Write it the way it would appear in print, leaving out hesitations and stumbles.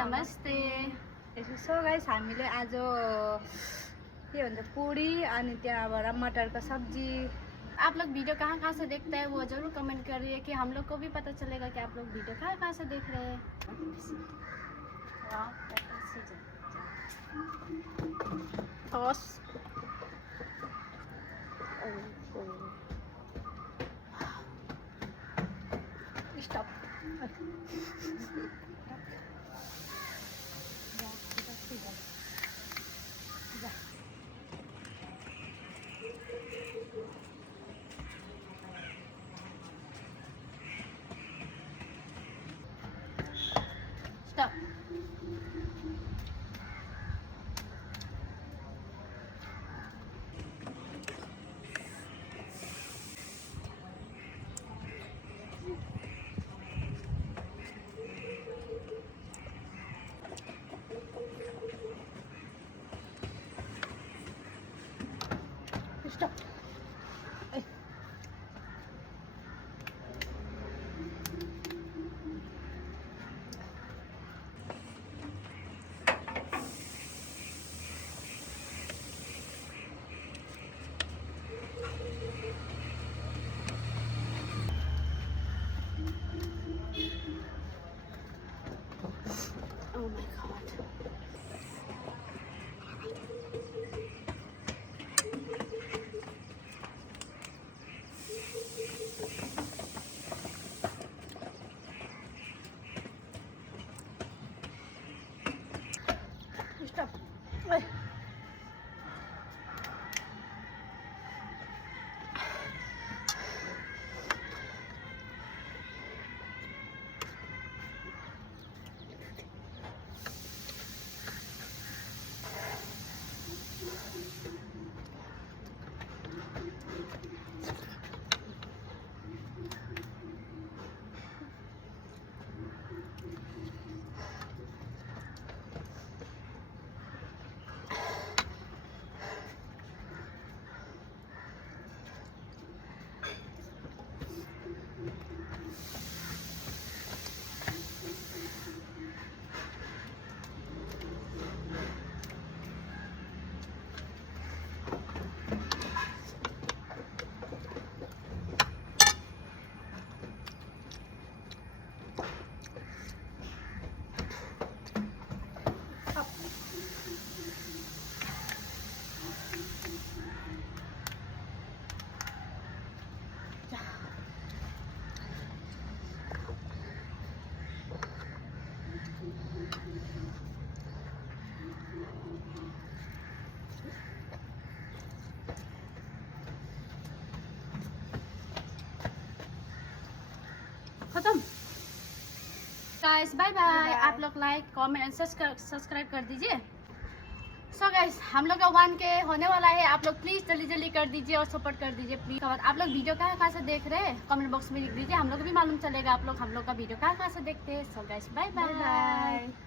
नमस्ते। So guys हामीले आज के भन्छ पूरी अनि त्यहाँबाट मटर का सब्जी। आप लोग वीडियो कहाँ से देखते हैं वो जरूर कमेंट करिए कि हम लोग को भी पता चलेगा कि आप लोग वीडियो कहाँ से देख रहे हैं। Stop. Stop. Stop. Oh my god. Stop. खत्म गाइस, बाय बाय। आप लोग लाइक कमेंट एंड सब्सक्राइब कर दीजिए। सो गाइस, हम लोग का 1K होने वाला है। आप लोग प्लीज जल्दी जल्दी कर दीजिए और सपोर्ट कर दीजिए प्लीज। आप लोग वीडियो कहाँ से देख रहे हैं कमेंट बॉक्स में लिख दीजिए, हम लोग को भी मालूम चलेगा आप लोग हम लोग का वीडियो कहाँ से देखते हैं। So guys, bye bye.